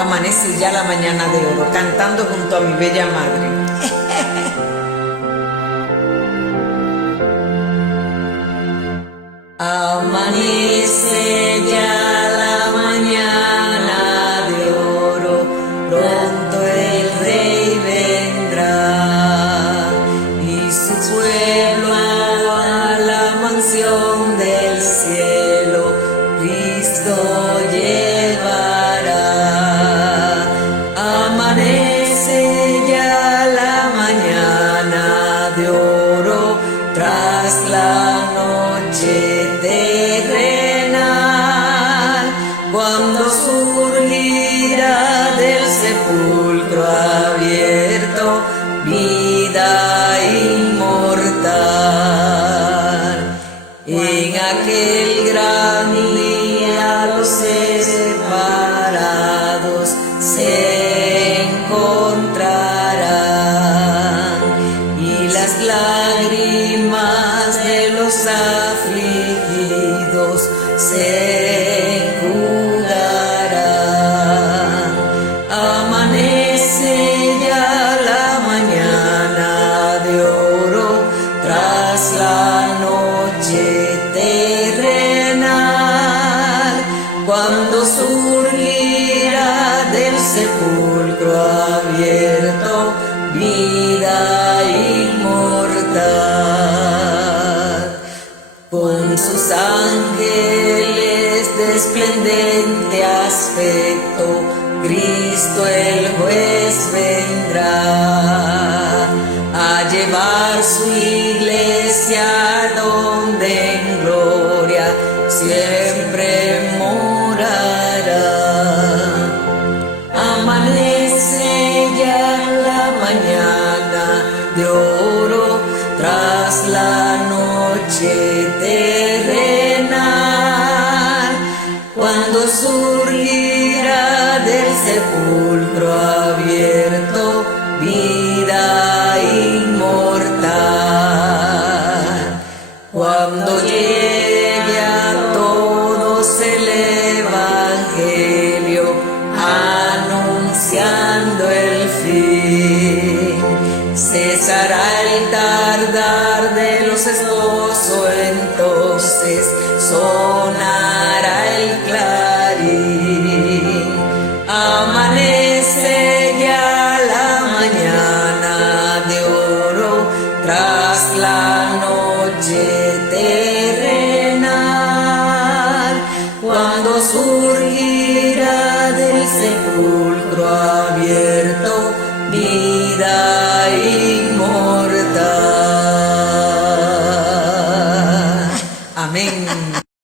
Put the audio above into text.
Amanece ya la mañana de oro, cantando junto a mi bella madre. Amanece ya la mañana de oro, pronto el Rey vendrá, y su pueblo a la mansión del cielo, Cristo llevará. Amanece ya la mañana de oro, tras la noche terrenal, cuando surgirá del sepulcro abierto vida inmortal. En aquel gran día los separados se encontrarán, y las lágrimas de los afligidos se enjugarán. Amanece ya la mañana de oro, tras la noche terrenal, cuando surgirá del sepulcro abierto vida inmortal. Con sus ángeles de esplendente aspecto, Cristo el juez vendrá a llevar su iglesia donde en gloria siempre morará. Amanece ya la mañana de oro, tras la noche terrenal, cuando surgirá del sepulcro abierto vida inmortal. Cuando llegue a todos el evangelio, anunciando el fin, cesará el tardar de los esposos, entonces sonará el clarín. Amanece ya la mañana de oro, tras la noche terrenal, cuando surgirá del sepulcro abierto vida inmortal. Amén.